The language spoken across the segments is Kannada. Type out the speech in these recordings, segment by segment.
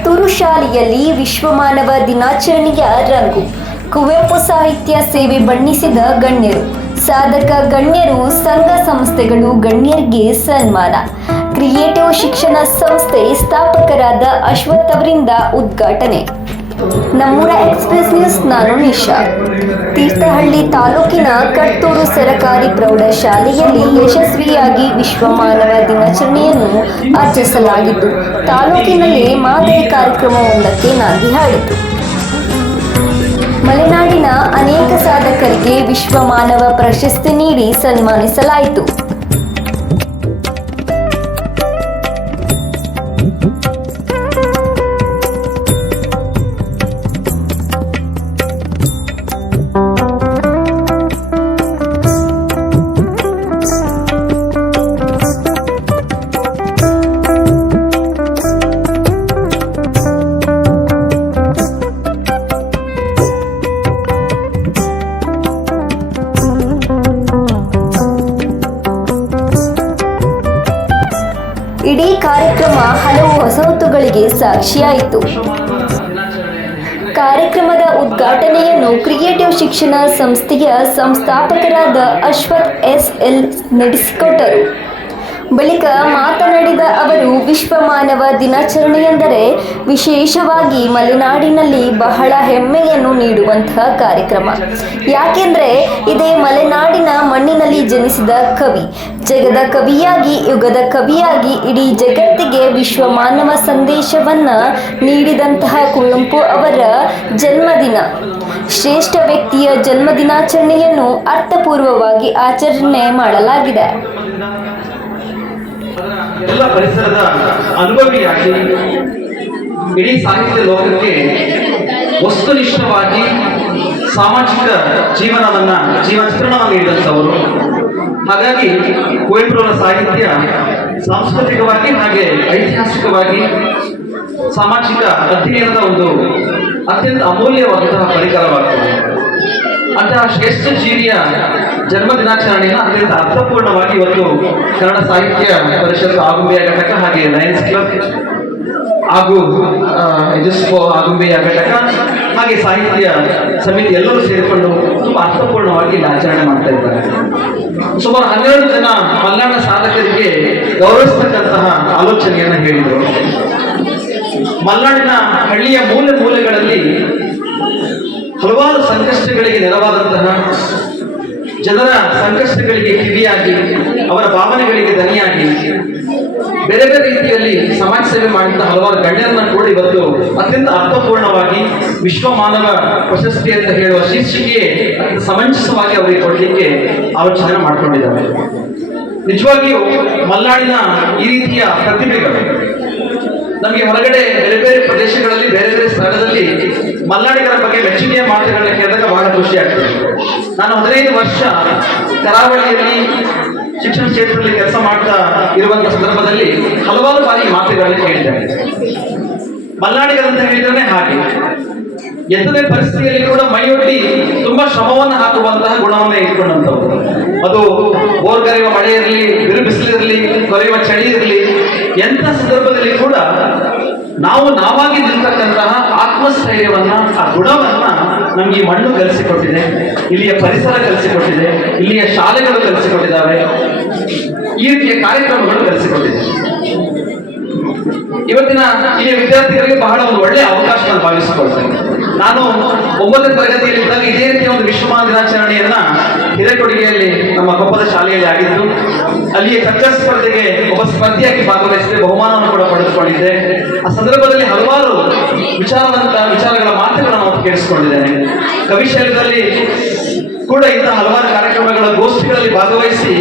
ಕರ್ತೂರು ಶಾಲೆಯಲ್ಲಿ ವಿಶ್ವಮಾನವ ದಿನಾಚರಣೆಯ ರಂಗು. ಕುವೆಂಪು ಸಾಹಿತ್ಯ ಸೇವೆ ಬಣ್ಣಿಸಿದ ಗಣ್ಯರು. ಸಾಧಕ ಗಣ್ಯರು, ಸಂಘ ಸಂಸ್ಥೆಗಳು ಗಣ್ಯರಿಗೆ ಸನ್ಮಾನ. ಕ್ರಿಯೇಟಿವ್ ಶಿಕ್ಷಣ ಸಂಸ್ಥೆ ಸ್ಥಾಪಕರಾದ ಅಶ್ವಥ್ ಅವರಿಂದ ಉದ್ಘಾಟನೆ. ನಮ್ಮೂರ ಎಕ್ಸ್ಪ್ರೆಸ್ ನ್ಯೂಸ್, ನಾನು ನಿಶಾ. ತೀರ್ಥಹಳ್ಳಿ ತಾಲೂಕಿನ ಕರ್ತೂರು ಸರಕಾರಿ ಪ್ರೌಢಶಾಲೆಯಲ್ಲಿ ಯಶಸ್ವಿಯಾಗಿ ವಿಶ್ವ ಮಾನವ ದಿನಾಚರಣೆಯನ್ನು ಆಚರಿಸಲಾಗಿದ್ದು, ತಾಲೂಕಿನಲ್ಲಿ ಮಾದರಿ ಕಾರ್ಯಕ್ರಮವೊಂದಕ್ಕೆ ನಾಂದಿ ಹಾಡಿತು. ಮಲೆನಾಡಿನ ಅನೇಕ ಸಾಧಕರಿಗೆ ವಿಶ್ವ ಮಾನವ ಪ್ರಶಸ್ತಿ ನೀಡಿ ಸನ್ಮಾನಿಸಲಾಯಿತು. ಇಡೀ ಕಾರ್ಯಕ್ರಮ ಹಲವು ಹೊಸತುಗಳಿಗೆ ಸಾಕ್ಷಿಯಾಯಿತು. ಕಾರ್ಯಕ್ರಮದ ಉದ್ಘಾಟನೆಯನ್ನು ಕ್ರಿಯೇಟಿವ್ ಶಿಕ್ಷಣ ಸಂಸ್ಥೆಯ ಸಂಸ್ಥಾಪಕರಾದ ಅಶ್ವಥ್ ಎಸ್ ಎಲ್ ನಡೆಸಿಕೊಟ್ಟರು. ಬಳಿಕ ಮಾತನಾಡಿದ ಅವರು, ವಿಶ್ವ ಮಾನವ ದಿನಾಚರಣೆಯೆಂದರೆ ವಿಶೇಷವಾಗಿ ಮಲೆನಾಡಿನಲ್ಲಿ ಬಹಳ ಹೆಮ್ಮೆಯನ್ನು ನೀಡುವಂತಹ ಕಾರ್ಯಕ್ರಮ. ಯಾಕೆಂದರೆ ಇದೇ ಮಲೆನಾಡಿನ ಮಣ್ಣಿನಲ್ಲಿ ಜನಿಸಿದ ಕವಿ. ಜಗದ ಕವಿಯಾಗಿ, ಯುಗದ ಕವಿಯಾಗಿ ಇಡೀ ಜಗತ್ತಿಗೆ ವಿಶ್ವ ಮಾನವ ಸಂದೇಶವನ್ನ ನೀಡಿದಂತಹ ಕುವೆಂಪು ಅವರ ಜನ್ಮದಿನ. ಶ್ರೇಷ್ಠ ವ್ಯಕ್ತಿಯ ಜನ್ಮದಿನಾಚರಣೆಯನ್ನು ಅರ್ಥಪೂರ್ವವಾಗಿ ಆಚರಣೆ ಮಾಡಲಾಗಿದೆ. ಎಲ್ಲ ಪರಿಸರದ ಅನುಭವಿಯಾಗಿ ಇಡೀ ಸಾಹಿತ್ಯ ಲೋಕಕ್ಕೆ ವಸ್ತುನಿಷ್ಠವಾಗಿ ಸಾಮಾಜಿಕ ಜೀವನವನ್ನ ಜೀವನ ಚಿತ್ರಣವನ್ನು ನೀಡಿದಂಥವರು. ಹಾಗಾಗಿ ಕುವೆಂಪುರವರ ಸಾಹಿತ್ಯ ಸಾಂಸ್ಕೃತಿಕವಾಗಿ ಹಾಗೆ ಐತಿಹಾಸಿಕವಾಗಿ ಸಾಮಾಜಿಕ ಅಧ್ಯಯನದ ಒಂದು ಅತ್ಯಂತ ಅಮೂಲ್ಯವಾದಂತಹ ಪರಿಕರವಾಗ್ತದೆ ಅಂತಹ ಶ್ರೇಷ್ಠ ಜೀವಿಯ ಜನ್ಮ ದಿನಾಚರಣೆಯನ್ನು ಅತ್ಯಂತ ಅರ್ಥಪೂರ್ಣವಾಗಿ ಇವತ್ತು ಕನ್ನಡ ಸಾಹಿತ್ಯ ಪರಿಷತ್ ಆಗುಂಬೆಯ ಘಟಕ ಹಾಗೆ ಲಯನ್ಸ್ ಕ್ಲಬ್ ಹಾಗೂ ಆ, ಎಜಸ್ಕೋ ಆಗುಂಬೆಯ ಘಟಕ ಹಾಗೆ ಸಾಹಿತ್ಯ ಸಮಿತಿ ಎಲ್ಲರೂ ಸೇರಿಕೊಂಡು ತುಂಬ ಅರ್ಥಪೂರ್ಣವಾಗಿ ಇಲ್ಲಿ ಆಚರಣೆ ಮಾಡ್ತಾ ಇದ್ದಾರೆ. ಸುಮಾರು ಹನ್ನೆರಡು ಜನ ಮಲ್ನಾಡ ಸಾಧಕರಿಗೆ ಗೌರವಿಸ್ತಕ್ಕಂತಹ ಆಲೋಚನೆಯನ್ನು ಹೇಳಿದರು. ಮಲ್ನಾಡಿನ ಹಳ್ಳಿಯ ಮೂಲೆ ಮೂಲೆಗಳಲ್ಲಿ ಹಲವಾರು ಸಂಕಷ್ಟಗಳಿಗೆ ನೆರವಾದಂತಹ ಜನರ ಸಂಕಷ್ಟಗಳಿಗೆ ಕಿವಿಯಾಗಿ, ಅವರ ಭಾವನೆಗಳಿಗೆ ದನಿಯಾಗಿ, ಬೇರೆ ಬೇರೆ ರೀತಿಯಲ್ಲಿ ಸಮಾಜ ಸೇವೆ ಮಾಡಿದ ಹಲವಾರು ಗಣ್ಯರನ್ನ ಕೂಡ ಇವತ್ತು ಅತ್ಯಂತ ಅರ್ಥಪೂರ್ಣವಾಗಿ ವಿಶ್ವ ಮಾನವ ಪ್ರಶಸ್ತಿ ಅಂತ ಹೇಳುವ ಶೀರ್ಷಿಕೆಯೇ ಸಮಂಜಸವಾಗಿ ಅವರಿಗೆ ಕೊಡಲಿಕ್ಕೆ ಆಲೋಚನೆ ಮಾಡಿಕೊಂಡಿದ್ದಾರೆ. ನಿಜವಾಗಿಯೂ ಮಲ್ನಾಡಿನ ಈ ರೀತಿಯ ಪ್ರತಿಭೆಗಳು ನಮಗೆ ಹೊರಗಡೆ ಬೇರೆ ಬೇರೆ ಪ್ರದೇಶಗಳಲ್ಲಿ, ಬೇರೆ ಬೇರೆ ಸ್ಥಳದಲ್ಲಿ ಮಲ್ನಾಡಿಗರ ಬಗ್ಗೆ ಮೆಚ್ಚುಗೆಯ ಮಾತುಗಳನ್ನ ಕೇಳಿದಾಗ ಬಹಳ ಖುಷಿ ಆಗ್ತದೆ. ನಾನು ಹದಿನೈದು ವರ್ಷ ಕರಾವಳಿಯಲ್ಲಿ ಶಿಕ್ಷಣ ಕ್ಷೇತ್ರದಲ್ಲಿ ಕೆಲಸ ಮಾಡ್ತಾ ಇರುವಂತಹ ಸಂದರ್ಭದಲ್ಲಿ ಹಲವಾರು ಬಾರಿ ಮಾತುಗಳನ್ನು ಕೇಳಿದ್ದೇನೆ ಮಲ್ನಾಡಿಗರಂತ ಹೇಳಿದ್ರೆ ಹಾಗೆ. ಎಂತದೇ ಪರಿಸ್ಥಿತಿಯಲ್ಲಿ ಕೂಡ ಮೈಯೊಡ್ಡಿ ತುಂಬಾ ಶ್ರಮವನ್ನು ಹಾಕುವಂತಹ ಗುಣವನ್ನ ಇಟ್ಕೊಂಡಂಥವ್ರು. ಅದು ಬೋರ್ಗರೆಯುವ ಮಳೆ ಇರಲಿ ಬಿರು ಬಿಸಿಲಿರಲಿ ಕೊರೆಯುವ ಚಳಿ ಇರಲಿ, ಎಂಥ ಕೂಡ ನಾವು ನಾವಾಗಿ ನಿಲ್ತಕ್ಕಂತಹ ಆತ್ಮಸ್ಥೈರ್ಯವನ್ನ, ಆ ಗುಣವನ್ನ ನಮ್ಗೆ ಈ ಮಣ್ಣು ಕಲಿಸಿಕೊಟ್ಟಿದೆ, ಇಲ್ಲಿಯ ಪರಿಸರ ಕಲಿಸಿಕೊಟ್ಟಿದೆ, ಇಲ್ಲಿಯ ಶಾಲೆಗಳು ಕಲಿಸಿಕೊಟ್ಟಿದ್ದಾವೆ, ಈ ರೀತಿಯ ಕಾರ್ಯಕ್ರಮಗಳು ಕಲಿಸಿಕೊಟ್ಟಿದೆ. ಇವತ್ತಿನ ಇಲ್ಲಿಯ ವಿದ್ಯಾರ್ಥಿಗಳಿಗೆ ಬಹಳ ಒಂದು ಒಳ್ಳೆಯ ಅವಕಾಶ ನಾನು ಭಾವಿಸಿಕೊಳ್ತೇನೆ. ನಾನು ಒಂಬತ್ತನೇ ತರಗತಿಯಲ್ಲಿ ಇದ್ದಾಗ ಇದೇ ರೀತಿಯ ಒಂದು ವಿಶ್ವ ದಿನಾಚರಣೆಯನ್ನ ಹಿರೇಕೊಡುಗೆಯಲ್ಲಿ ನಮ್ಮ ಕೊಪ್ಪದ ಶಾಲೆಯಲ್ಲಿ ಆಗಿದ್ದು ಅಲ್ಲಿಯ ಕಚ್ಚಾ ಸ್ಪರ್ಧೆಗೆ ಒಬ್ಬ ಸ್ಪರ್ಧಿಯಾಗಿ ಭಾಗವಹಿಸಿದೆ ಬಹುಮಾನವನ್ನು ಕೂಡ ಪಡೆದುಕೊಂಡಿದ್ದೆ. ಆ ಸಂದರ್ಭದಲ್ಲಿ ಹಲವಾರು ವಿಚಾರವಂತ ವಿಚಾರಗಳ ಮಾತುಗಳನ್ನು ನಾನು ಕೇಳಿಸಿಕೊಂಡಿದ್ದೇನೆ. ಕವಿಶೈಲದಲ್ಲಿ ಕೂಡ ಇಂತಹ ಹಲವಾರು ಕಾರ್ಯಕ್ರಮಗಳ ಗೋಷ್ಠಿಗಳಲ್ಲಿ ಭಾಗವಹಿಸಿ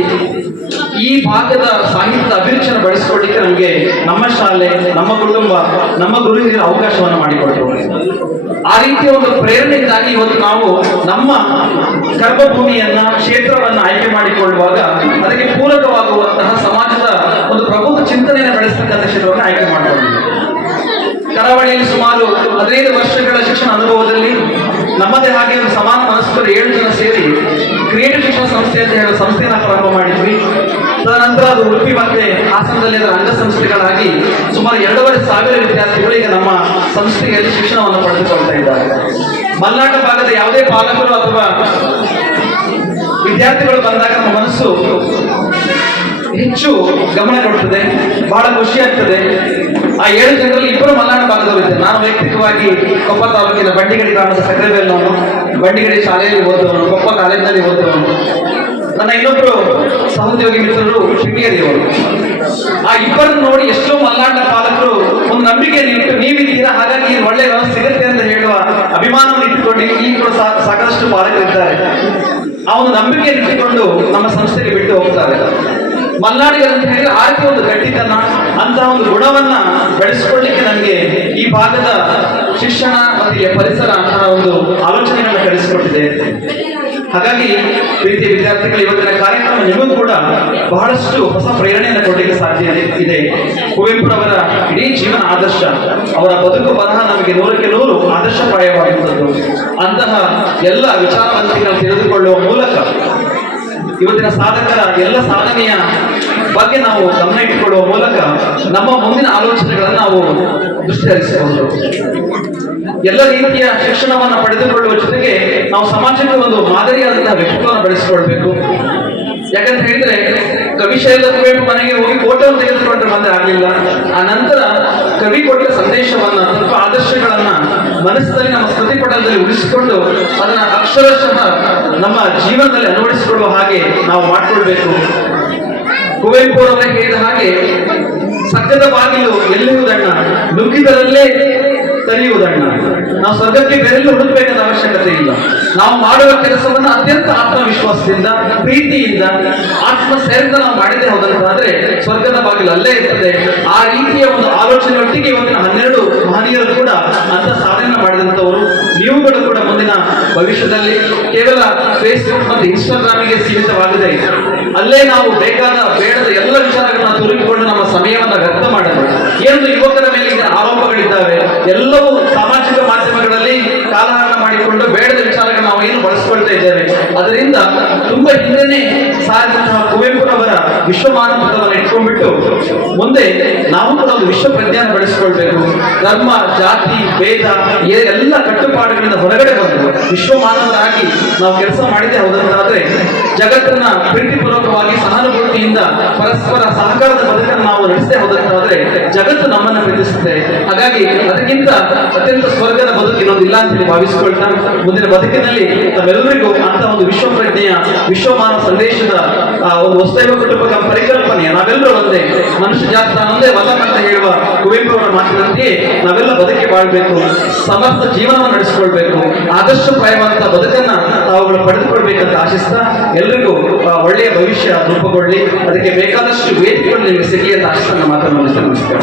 ಈ ಭಾಗದ ಸಾಹಿತ್ಯದ ಅಭಿರುಚಿಯನ್ನು ಬೆಳೆಸಿಕೊಳ್ಳಿಕ್ಕೆ ನಮಗೆ ನಮ್ಮ ಶಾಲೆ, ನಮ್ಮ ಕುಟುಂಬ, ನಮ್ಮ ಗುರು ಅವಕಾಶವನ್ನು ಮಾಡಿಕೊಟ್ಟರು. ಆ ರೀತಿಯ ಒಂದು ಪ್ರೇರಣೆಯಿಂದಾಗಿ ಇವತ್ತು ನಾವು ನಮ್ಮ ಕರ್ಮಭೂಮಿಯನ್ನ ಕ್ಷೇತ್ರವನ್ನ ಆಯ್ಕೆ ಮಾಡಿಕೊಳ್ಳುವಾಗ ಅದಕ್ಕೆ ಪೂರಕವಾಗುವಂತಹ ಸಮಾಜದ ಒಂದು ಪ್ರಬುದ್ಧ ಚಿಂತನೆಯನ್ನು ಬೆಳೆಸ್ತಕ್ಕಂಥ ಕ್ಷೇತ್ರವನ್ನು ಆಯ್ಕೆ ಮಾಡಿಕೊಂಡಿದ್ದೀವಿ ಕರಾವಳಿಯಲ್ಲಿ ಸುಮಾರು ಹದಿನೈದು ವರ್ಷಗಳ ಶಿಕ್ಷಣ ಅನುಭವದಲ್ಲಿ ನಮ್ಮದೇ ಹಾಗೆ ಒಂದು ಸಮಾನ ಮನಸ್ಕರು ಏಳು ಜನ ಸೇರಿ ಕ್ರಿಯೇಟಿವ್ ಶಿಕ್ಷಣ ಸಂಸ್ಥೆ ಅಂತ ಹೇಳುವ ಸಂಸ್ಥೆಯನ್ನ ಪ್ರಾರಂಭ ಮಾಡಿದ್ವಿ. ತದನಂತರ ಅದು ಉಡುಪಿ ಮತ್ತೆ ಹಾಸನದಲ್ಲಿ ಅದರ ಅಂಗಸಂಸ್ಥೆಗಳಾಗಿ ಸುಮಾರು ಎರಡೂವರೆ ಸಾವಿರ ವಿದ್ಯಾರ್ಥಿಗಳಿಗೆ ನಮ್ಮ ಸಂಸ್ಥೆಯಲ್ಲಿ ಶಿಕ್ಷಣವನ್ನು ಪಡೆದುಕೊಳ್ತಾ ಇದ್ದಾರೆ. ಮಲೆನಾಡು ಭಾಗದ ಯಾವುದೇ ಪಾಲಕರು ಅಥವಾ ವಿದ್ಯಾರ್ಥಿಗಳು ಬಂದಾಗ ನಮ್ಮ ಮನಸ್ಸು ಹೆಚ್ಚು ಗಮನ ಕೊಡ್ತದೆ, ಬಹಳ ಖುಷಿ ಆಗ್ತದೆ. ಆ ಏಳು ಜನರಲ್ಲಿ ಇಬ್ಬರು ಮಲೆನಾಡು ಭಾಗದವರು ಇದ್ದಾರೆ. ನಾನು ವೈಯಕ್ತಿಕವಾಗಿ ಕೊಪ್ಪ ತಾಲೂಕಿನ ಬಂಡಿಗಡಿ ಗ್ರಾಮದ ಸಕ್ಕರೆಬೆಲ್ಲವನು ಬಂಡಿಗಡಿ ಶಾಲೆಯಲ್ಲಿ ಓದಿದವನು ಕೊಪ್ಪ ಕಾಲೇಜಿನಲ್ಲಿ ಓದವನು ನನ್ನ ಇನ್ನೊಬ್ಬರು ಸಹೋದ್ಯೋಗಿ ಮಿತ್ರರು ದೇವರು ಆ ಇಬ್ಬರನ್ನು ನೋಡಿ ಎಷ್ಟೋ ಮಲ್ನಾಡಿನ ಪಾಲಕರು ಒಂದು ನಂಬಿಕೆ ಇಟ್ಟು ನೀವಿದ್ದೀರಾ, ಹಾಗಾಗಿ ಈ ಒಳ್ಳೆ ಸಿಗುತ್ತೆ ಅಂತ ಹೇಳುವ ಅಭಿಮಾನವನ್ನು ಇಟ್ಟುಕೊಂಡು ಈ ಕೂಡ ಸಾಕಷ್ಟು ಪಾಲಕರಿದ್ದಾರೆ. ಆ ಒಂದು ನಂಬಿಕೆಯನ್ನು ಇಟ್ಟುಕೊಂಡು ನಮ್ಮ ಸಂಸ್ಥೆಗೆ ಬಿಟ್ಟು ಹೋಗ್ತಾರೆ. ಮಲ್ನಾಡಿಗರಂತ ಅಂತ ಹೇಳಿದ್ರೆ ಆ ಒಂದು ಗಟ್ಟಿತನ ಅಂತ ಒಂದು ಗುಣವನ್ನ ಬೆಳೆಸ್ಕೊಳ್ಳಿಕ್ಕೆ ನನಗೆ ಈ ಭಾಗದ ಶಿಕ್ಷಣ ಮತ್ತು ಪರಿಸರ ಅಂತಹ ಒಂದು ಆಲೋಚನೆಗಳನ್ನು ಕಲಿಸಿಕೊಟ್ಟಿದೆ. ಹಾಗಾಗಿ ಪ್ರೀತಿಯ ವಿದ್ಯಾರ್ಥಿಗಳು ಇವತ್ತಿನ ಕಾರ್ಯಕ್ರಮ ನಿಮಗೂ ಕೂಡ ಬಹಳಷ್ಟು ಹೊಸ ಪ್ರೇರಣೆಯನ್ನು ಕೊಡಲಿಕ್ಕೆ ಸಾಧ್ಯ ಇದೆ- ಕುವೆಂಪುರ ಅವರ ಇಡೀ ಜೀವನ ಆದರ್ಶ, ಅವರ ಬದುಕು ಬರಹ ನಮಗೆ ನೂರಕ್ಕೆ ನೂರು ಆದರ್ಶಪ್ರಾಯವಾಗುವಂಥದ್ದು ಅಂತಹ ಎಲ್ಲ ವಿಚಾರವಂತಿಗಳನ್ನು ತಿಳಿದುಕೊಳ್ಳುವ ಮೂಲಕ ಇವತ್ತಿನ ಸಾಧಕರ ಎಲ್ಲ ಸಾಧನೆಯ ಬಗ್ಗೆ ನಾವು ಗಮನ ಇಟ್ಟುಕೊಳ್ಳುವ ಮೂಲಕ ನಮ್ಮ ಮುಂದಿನ ಆಲೋಚನೆಗಳನ್ನು ನಾವು ದೃಷ್ಟಿ ಹರಿಸಬಹುದು ಎಲ್ಲ ರೀತಿಯ ಶಿಕ್ಷಣವನ್ನು ಪಡೆದುಕೊಳ್ಳುವ ಜೊತೆಗೆ ನಾವು ಸಮಾಜಕ್ಕೆ ಒಂದು ಮಾದರಿಯಾದಂತಹ ವ್ಯಕ್ತಿತ್ವವನ್ನು ಬೆಳೆಸಿಕೊಳ್ಬೇಕು. ಯಾಕಂತ ಹೇಳಿದ್ರೆ ಕವಿಶೈಲ ಕುವೆಂಪು ಮನೆಗೆ ಹೋಗಿ ಫೋಟೋ ತೆಗೆದುಕೊಂಡ್ರೆ ಮಾತ್ರ ಆಗಲಿಲ್ಲ. ಆ ನಂತರ ಕವಿ ಕೊಟ್ಟ ಸಂದೇಶವನ್ನ ತತ್ವ ಆದರ್ಶಗಳನ್ನ ಮನಸ್ಸಿನಲ್ಲಿ ನಮ್ಮ ಸ್ಮೃತಿ ಪಟಲದಲ್ಲಿ ಉಳಿಸಿಕೊಂಡು ಅದನ್ನ ಅಕ್ಷರಶಃ ನಮ್ಮ ಜೀವನದಲ್ಲಿ ಅಳವಡಿಸಿಕೊಳ್ಳುವ ಹಾಗೆ ನಾವು ಮಾಡಿಕೊಳ್ಬೇಕು. ಕುವೆಂಪು ಅವರ ಹೇಳಿದ ಹಾಗೆ, ಸತ್ಯದ ಬಾಗಿಲು ಎಲ್ಲಿರುವುದಣ್ಣ ನುಗ್ಗಿದರಲ್ಲೇ ತರಿಯುವುದಣ್ಣ ನಾವು ಸ್ವರ್ಗಕ್ಕೆ ಬೇರೆಲ್ಲೂ ಹುಡುಕಬೇಕಾದ ಅವಶ್ಯಕತೆ ಇಲ್ಲ. ನಾವು ಮಾಡುವ ಕೆಲಸವನ್ನು ಅತ್ಯಂತ ಆತ್ಮವಿಶ್ವಾಸದಿಂದ, ಪ್ರೀತಿಯಿಂದ ಆತ್ಮ ಸೇರಿದ ನಾವು ಮಾಡಿದೆ ಹೋದಂತಾದ್ರೆ ಸ್ವರ್ಗದ ಬಾಗಿಲು ಅಲ್ಲೇ ಇರ್ತದೆ. ಆ ರೀತಿಯ ಒಂದು ಆಲೋಚನೆಯೊಟ್ಟಿಗೆ ಇವತ್ತಿನ ಹನ್ನೆರಡು ಮಹನೀಯರು ಕೂಡ ಅಂತ ಸಾಧನೆ ಮಾಡಿದಂಥವರು. ನೀವುಗಳು ಕೂಡ ಮುಂದಿನ ಭವಿಷ್ಯದಲ್ಲಿ ಕೇವಲ ಫೇಸ್ಬುಕ್ ಮತ್ತು ಇನ್ಸ್ಟಾಗ್ರಾಮಿಗೆ ಸೀಮಿತವಾಗಿದೆ ಅಲ್ಲೇ ನಾವು ಬೇಕಾದ ಬೇಡದ ಎಲ್ಲ ವಿಚಾರಗಳನ್ನ ತುರುಕಿಕೊಂಡು ನಮ್ಮ ಸಮಯವನ್ನು ವ್ಯರ್ಥ ಮಾಡಬೇಕು ಏನು ಯುವಕರ ಎಲ್ಲವೂ ಸಾಮಾಜಿಕ ಮಾಧ್ಯಮಗಳಲ್ಲಿ ಕಾಲಹರಣ ಮಾಡಿಕೊಂಡು ಬೇಡದ ಬಳಸ್ಕೊಳ್ತಾ ಇದ್ದೇವೆ. ಅದರಿಂದ ತುಂಬಾ ಹಿಂದೆನೆ ಸಾರಿದಂತಹ ಕುವೆಂಪುರವರ ವಿಶ್ವಮಾನವವನ್ನು ಇಟ್ಕೊಂಡ್ಬಿಟ್ಟು ಮುಂದೆ ನಾವು ಕೂಡ ಒಂದು ವಿಶ್ವ ಪ್ರಜ್ಞಾನ ಬೆಳೆಸ್ಕೊಳ್ಬೇಕು. ಧರ್ಮ, ಜಾತಿ, ಭೇದ ಎಲ್ಲ ಕಟ್ಟುಪಾಡುಗಳಿಂದ ಹೊರಗಡೆ ಬಂದು ವಿಶ್ವಮಾನವರಾಗಿ ನಾವು ಕೆಲಸ ಮಾಡಿದೆ ಹೌದಂತಾದ್ರೆ ಜಗತ್ತನ್ನ ಪ್ರೀತಿಪೂರ್ವಕವಾಗಿ ಸಹಾನುಭೂತಿಯಿಂದ ಪರಸ್ಪರ ಸಹಕಾರದ ಬದುಕನ್ನು ನಾವು ನಡೆಸದೆ ಹೋದಂತಾದ್ರೆ ಜಗತ್ತು ನಮ್ಮನ್ನು ಪ್ರೀತಿಸುತ್ತೆ. ಹಾಗಾಗಿ ಅದಕ್ಕಿಂತ ಅತ್ಯಂತ ಸ್ವರ್ಗದ ಬದುಕು ಇನ್ನೊಂದಿಲ್ಲ ಅಂತ ಹೇಳಿ ಭಾವಿಸಿಕೊಳ್ತಾ ಮುಂದಿನ ಬದುಕಿನಲ್ಲಿ ನಮ್ಮೆಲ್ಲರಿಗೂ ಅಂತ ಒಂದು ವಿಶ್ವ ಪ್ರಜ್ಞೆಯ ವಿಶ್ವಮಾನವ ಸಂದೇಶದ ಒಂದು ವಸ್ತೈವ ಕುಟುಂಬ ಪರಿಕಲ್ಪನೆಯ ನಾವೆಲ್ಲರೂ ಒಂದೇ ಮನುಷ್ಯ ಒಂದೇ ಮತ ಅಂತ ಹೇಳುವ ಕುವೆಂಪು ಅವರ ಮಾತಿನಂತೆ ನಾವೆಲ್ಲ ಬದುಕಿ ಬಾಳ್ಬೇಕು ಸಮರ್ಥ ಜೀವನವನ್ನು ನಡೆಸಿಕೊಳ್ಬೇಕು ಆದರ್ಶಪ್ರಾಯವಾದಂತಹ ಬದುಕನ್ನ ತಾವುಗಳು ಪಡೆದುಕೊಳ್ಬೇಕಂತ ಆಶಿಸ್ತಾ ಎಲ್ರಿಗೂ ಆ, ಒಳ್ಳೆಯ ಭವಿಷ್ಯ ರೂಪುಗೊಳ್ಳಿ ಅದಕ್ಕೆ ಬೇಕಾದಷ್ಟು ವೇದಿಕೆಗಳು ನಿಮಗೆ ಸಿಗಲಿ ಅಂತ ಆಶಿಸ್ತಾ. ಮಾತನ್ನು ನಮಸ್ಕಾರ